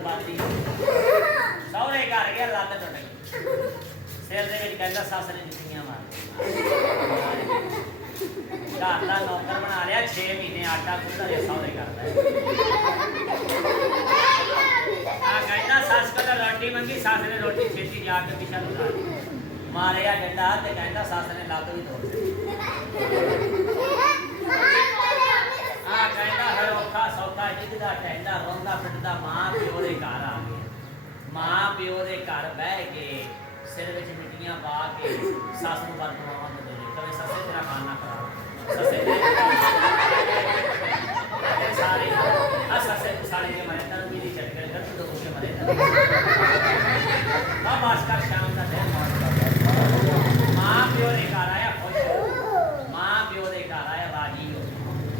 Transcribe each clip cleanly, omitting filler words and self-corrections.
बर्बादी सौरे घर गया लत्त टुट गई सिर दे विच कहंदा सस ने जुत्तियां मार घर का नौकर बना लिया 6 महीने आटा गुन्नदा रहा सौरे घर कहता सस को रोटी मंगी सस ने रोटी छेती जाके पिछा लगा मारे डंडा ते कहता सस ने लत्त भी तोड़ दी कहता हर औखा सौखा जिगदा टहंदा रोंदा पिटदा मां प्यो दे घर आ गया मां प्यो दे घर बह के सिर विच मिट्टियां पा के सस नूं बददुआवां दे कवे ससे तेरा खाना खराब ससे सारे ससे सारे के मरे तन भी चढ़ गए घर तो उसके मरे अब आजकल शाम का दिन मां प्यो दे घर आया खुश मां प्यो दे घर आया राजी हो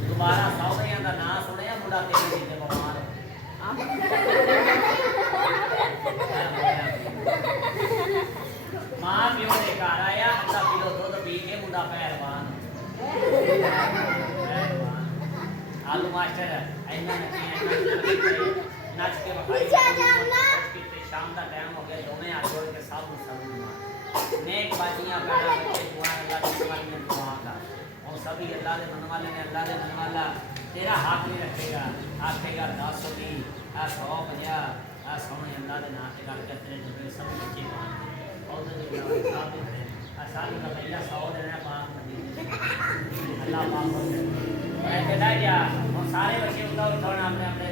दोबारा सौहरियां दा नाम सुनिया मुंडा तेरे जिते बीमार मां प्यो दे घर आया अद्धा किलो दूध पी के मुंडा पहलवान आलू मास्टर ऐना नच के बखाई शाम का टाइम हो गया दोनों हाथ जोड़ के सब नेक बाजियां पैदा बच्चे दुआ अल्लाह की दुआएं दुआ का और सभी अल्लाह के मन वाले ने अल्लाह के मन वाला तेरा हाथ नहीं रखेगा आखेगा 10 की 150 सोने अल्लाह के नाम से गल करते हैं सब बच्चे और तो साहब ने साल का पहला 100 देना पाक अल्लाह पाक है कहता जा और सारे बच्चे उठा उठाना अपने अपने